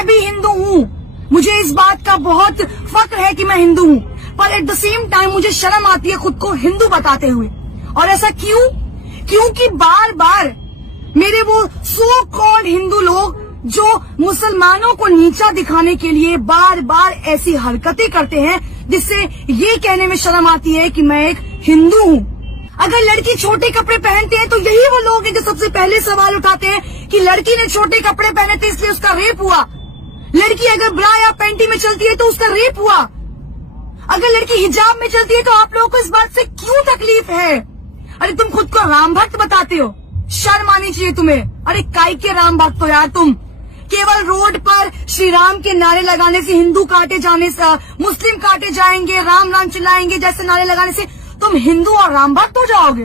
मैं भी हिंदू हूँ, मुझे इस बात का बहुत फक्र है कि मैं हिंदू हूँ, पर एट द सेम टाइम मुझे शर्म आती है खुद को हिंदू बताते हुए। और ऐसा क्यों? क्योंकि बार बार मेरे वो सो कॉल्ड हिंदू लोग जो मुसलमानों को नीचा दिखाने के लिए बार बार ऐसी हरकतें करते हैं जिससे ये कहने में शर्म आती है कि मैं एक हिंदू हूँ। अगर लड़की छोटे कपड़े पहनते हैं तो यही वो लोग हैं जो सबसे पहले सवाल उठाते हैं कि लड़की ने छोटे कपड़े पहने थे इसलिए उसका रेप हुआ। लड़की अगर ब्रा या पैंटी में चलती है तो उसका रेप हुआ। अगर लड़की हिजाब में चलती है तो आप लोगों को इस बात से क्यों तकलीफ है? अरे तुम खुद को राम भक्त बताते हो, शर्म आनी चाहिए तुम्हें। अरे काय के राम भक्त हो यार तुम? केवल रोड पर श्री राम के नारे लगाने से, हिंदू काटे जाने से, मुस्लिम काटे जाएंगे, राम राम चिल्लाएंगे जैसे नारे लगाने से तुम हिंदू और राम भक्त हो जाओगे?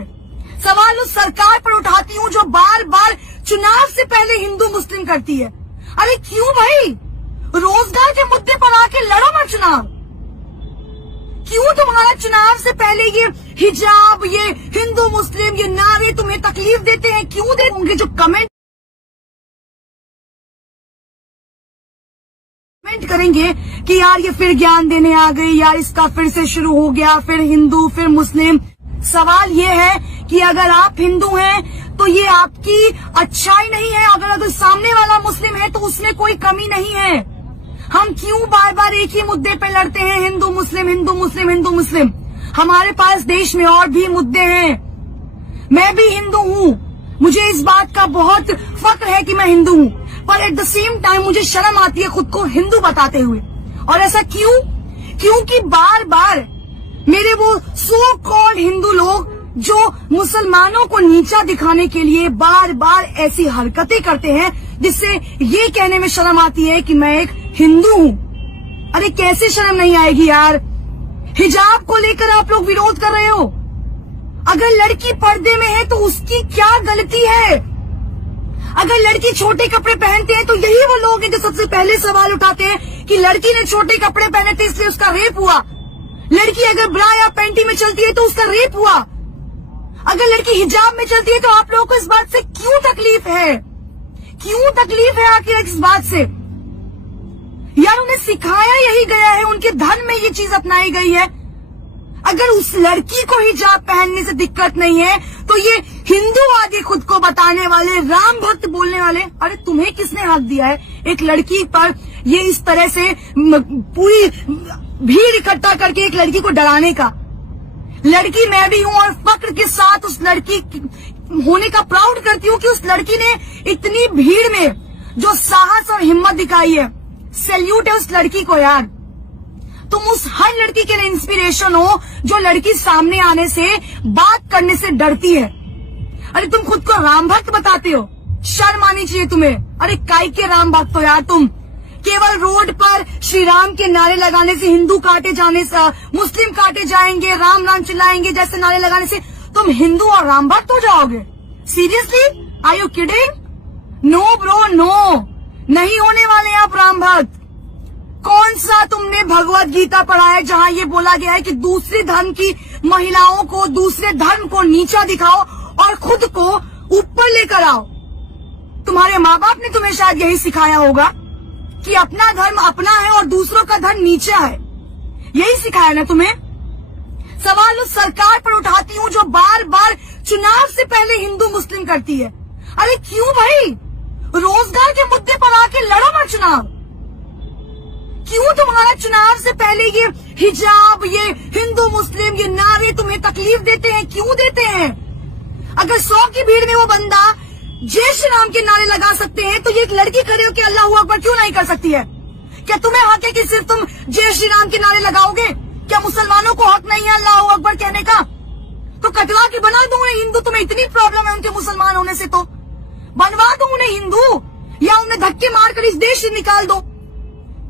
सवाल उस सरकार पर उठाती हूँ जो बार बार चुनाव से पहले हिंदू मुस्लिम करती है। अरे क्यों भाई? रोजगार के मुद्दे पर आके लड़ो ना चुनाव। क्यों तुम्हारा चुनाव से पहले ये हिजाब, ये हिंदू मुस्लिम, ये नारे तुम्हें तकलीफ देते हैं? क्यों दे होंगे? जो कमेंट करेंगे कि यार ये फिर ज्ञान देने आ गई, यार इसका फिर से शुरू हो गया, फिर हिंदू फिर मुस्लिम। सवाल ये है कि अगर आप हिंदू हैं तो ये आपकी अच्छाई नहीं है, अगर सामने वाला मुस्लिम है तो उसमें कोई कमी नहीं है। हम क्यों बार बार एक ही मुद्दे पे लड़ते हैं, हिंदू मुस्लिम हिंदू मुस्लिम हिंदू मुस्लिम? हमारे पास देश में और भी मुद्दे हैं। मैं भी हिंदू हूँ, मुझे इस बात का बहुत फक्र है कि मैं हिंदू हूँ, पर एट द सेम टाइम मुझे शर्म आती है खुद को हिंदू बताते हुए। और ऐसा क्यों? क्योंकि बार बार मेरे वो सो कॉल्ड हिंदू लोग जो मुसलमानों को नीचा दिखाने के लिए बार बार ऐसी हरकतें करते हैं जिससे ये कहने में शर्म आती है कि मैं एक हिंदू हूँ। अरे कैसे शर्म नहीं आएगी यार? हिजाब को लेकर आप लोग विरोध कर रहे हो। अगर लड़की पर्दे में है तो उसकी क्या गलती है? अगर लड़की छोटे कपड़े पहनते हैं तो यही वो लोग हैं जो सबसे पहले सवाल उठाते हैं कि लड़की ने छोटे कपड़े पहने थे इसलिए उसका रेप हुआ। लड़की अगर ब्रा या पैंटी में चलती है तो उसका रेप हुआ। अगर लड़की हिजाब में चलती है तो आप लोगों को इस बात से क्यों तकलीफ है? क्यों तकलीफ है आखिर इस बात से? यार उन्हें सिखाया यही गया है, उनके धन में ये चीज अपनाई गई है। अगर उस लड़की को हिजाब पहनने से दिक्कत नहीं है तो ये हिंदू आदि खुद को बताने वाले, राम भक्त बोलने वाले, अरे तुम्हें किसने हक दिया है एक लड़की पर ये इस तरह से पूरी भीड़ इकट्ठा करके एक लड़की को डराने का? लड़की मैं भी हूँ और फक्र के साथ उस लड़की होने का प्राउड करती हूँ कि उस लड़की ने इतनी भीड़ में जो साहस और हिम्मत दिखाई है। सैल्यूट है उस लड़की को यार। तुम उस हर लड़की के लिए इंस्पिरेशन हो जो लड़की सामने आने से, बात करने से डरती है। अरे तुम खुद को राम भक्त बताते हो, शर्म आनी चाहिए तुम्हें। अरे काय के राम भक्त हो यार तुम? केवल रोड पर श्री राम के नारे लगाने से, हिंदू काटे जाने से, मुस्लिम काटे जाएंगे, राम राम चिल्लाएंगे जैसे नारे लगाने से तुम हिंदू और राम भक्त हो जाओगे? Seriously? Are you kidding? No bro no, नहीं होने वाले आप राम भक्त। कौन सा तुमने भगवत गीता पढ़ा है जहाँ ये बोला गया है कि दूसरे धर्म की महिलाओं को, दूसरे धर्म को नीचा दिखाओ और खुद को ऊपर लेकर आओ? तुम्हारे माँ बाप ने तुम्हें शायद यही सिखाया होगा कि अपना धर्म अपना है और दूसरों का धर्म नीचा है। यही सिखाया ना तुम्हें? सवाल उस सरकार पर उठाती हूँ जो बार बार चुनाव से पहले हिंदू मुस्लिम करती है। अरे क्यों भाई? रोजगार के मुद्दे पर आके लड़ो ना चुनाव। क्यों तुम्हारा चुनाव से पहले ये हिजाब, ये हिंदू मुस्लिम, ये नारे तुम्हें तकलीफ देते हैं? क्यों देते हैं? अगर 100 की भीड़ में वो बंदा जय श्री राम के नारे लगा सकते हैं तो ये एक लड़की खड़े होकर अल्लाह अकबर क्यों नहीं कर सकती है? क्या तुम्हें हक है कि सिर्फ तुम जय श्री राम के नारे लगाओगे? क्या मुसलमानों को हक नहीं है अल्लाह अकबर कहने का? तो कटवा के बना दो उन्हें हिंदू। तुम्हें इतनी प्रॉब्लम है उनके मुसलमान होने से तो बनवा दो उन्हें हिंदू, या उन्हें धक्के मारकर इस देश से निकाल दो।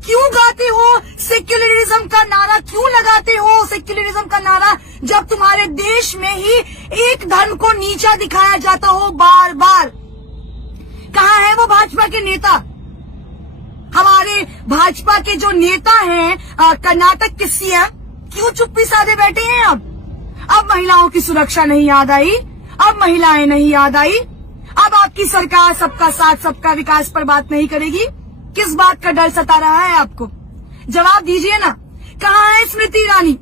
क्यों गाते हो सेक्युलरिज्म का नारा? क्यों लगाते हो सेक्युलरिज्म का नारा जब तुम्हारे देश में ही एक धर्म को नीचा दिखाया जाता हो बार बार? कहाँ है वो भाजपा के नेता? हमारे भाजपा के जो नेता हैं कर्नाटक के सीएम, क्यों चुप्पी साधे बैठे हैं? अब महिलाओं की सुरक्षा नहीं याद आई, अब महिलाएं नहीं याद आई, अब आपकी सरकार सबका साथ सबका विकास पर बात नहीं करेगी। किस बात का डर सता रहा है आपको? जवाब दीजिए ना। कहाँ है स्मृति ईरानी,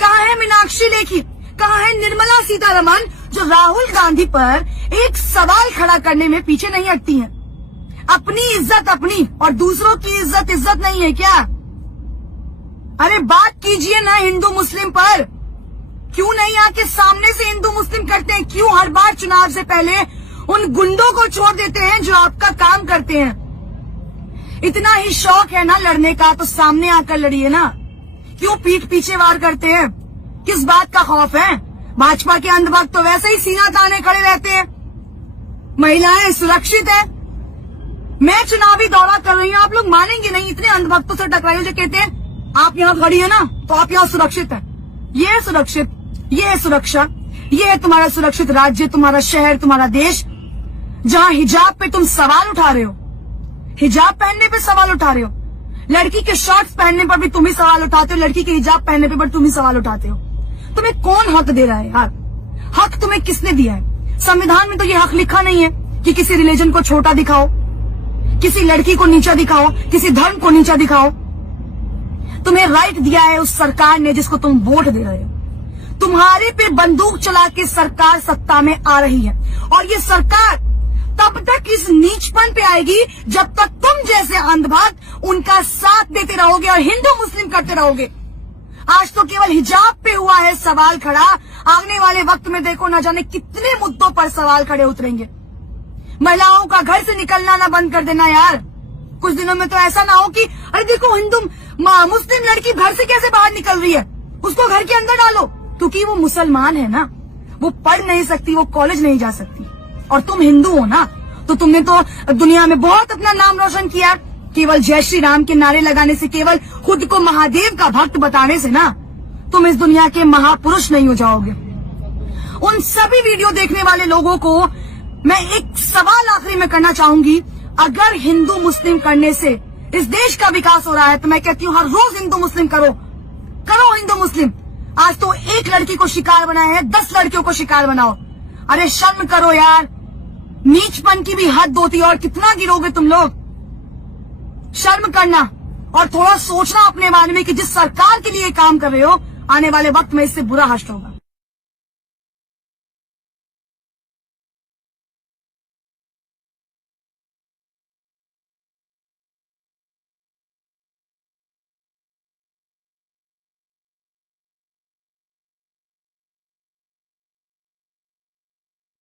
कहाँ है मीनाक्षी लेखी, कहाँ है निर्मला सीतारमण, जो राहुल गांधी पर एक सवाल खड़ा करने में पीछे नहीं हटती हैं? अपनी इज्जत अपनी और दूसरों की इज्जत नहीं है क्या? अरे बात कीजिए ना हिंदू मुस्लिम पर। क्यों नहीं आके सामने से हिंदू मुस्लिम करते हैं? क्यों हर बार चुनाव से पहले उन गुंडों को छोड़ देते हैं जो आपका काम करते हैं? इतना ही शौक है ना लड़ने का तो सामने आकर लड़िए ना। क्यों पीठ पीछे वार करते हैं? किस बात का खौफ है? भाजपा के अंधभक्त तो वैसे ही सीना ताने खड़े रहते हैं। महिलाएं सुरक्षित है। मैं चुनावी दौरा कर रही हूँ, आप लोग मानेंगे नहीं, इतने अंधभक्तों से टकराइए जो कहते हैं आप यहाँ खड़ी है ना तो आप यहाँ सुरक्षित है। ये है सुरक्षित, ये है सुरक्षा, ये है तुम्हारा सुरक्षित राज्य, तुम्हारा शहर, तुम्हारा देश, जहाँ हिजाब पे तुम सवाल उठा रहे हो। हिजाब पहनने पे सवाल उठा रहे हो, लड़की के शॉर्ट्स पहनने पर भी तुम ही सवाल उठाते हो, लड़की के हिजाब पहनने पे तुम ही सवाल उठाते हो। तुम्हें कौन हक दे रहा है यार? हक तुम्हें किसने दिया है? संविधान में तो ये हक लिखा नहीं है कि किसी रिलीजन को छोटा दिखाओ, किसी लड़की को नीचा दिखाओ, किसी धर्म को नीचा दिखाओ। तुम्हें राइट दिया है उस सरकार ने जिसको तुम वोट दे रहे हो। तुम्हारे पे बंदूक चला के सरकार सत्ता में आ रही है और ये सरकार तब तक इस नीचपन पे आएगी जब तक तुम जैसे अंधभक्त उनका साथ देते रहोगे और हिंदू मुस्लिम करते रहोगे। आज तो केवल हिजाब पे हुआ है सवाल खड़ा, आने वाले वक्त में देखो न जाने कितने मुद्दों पर सवाल खड़े उतरेंगे। महिलाओं का घर से निकलना ना बंद कर देना यार। कुछ दिनों में तो ऐसा ना हो कि अरे देखो हिंदू मुस्लिम लड़की घर से कैसे बाहर निकल रही है, उसको घर के अंदर डालो, क्योंकि वो मुसलमान है ना, वो पढ़ नहीं सकती, वो कॉलेज नहीं जा सकती। और तुम हिंदू हो ना, तो तुमने तो दुनिया में बहुत अपना नाम रोशन किया। केवल जय श्री राम के नारे लगाने से, केवल खुद को महादेव का भक्त बताने से ना तुम इस दुनिया के महापुरुष नहीं हो जाओगे। उन सभी वीडियो देखने वाले लोगों को मैं एक सवाल आखिरी में करना चाहूंगी। अगर हिंदू मुस्लिम करने से इस देश का विकास हो रहा है तो मैं कहती हूँ हर रोज हिंदू मुस्लिम करो, करो हिंदू मुस्लिम। आज तो एक लड़की को शिकार बनाया है, 10 लड़कियों को शिकार बनाओ। अरे शर्म करो यार, नीचपन की भी हद होती है और कितना गिरोगे तुम लोग? शर्म करना और थोड़ा सोचना अपने बारे में कि जिस सरकार के लिए काम कर रहे हो आने वाले वक्त में इससे बुरा हश्र होगा।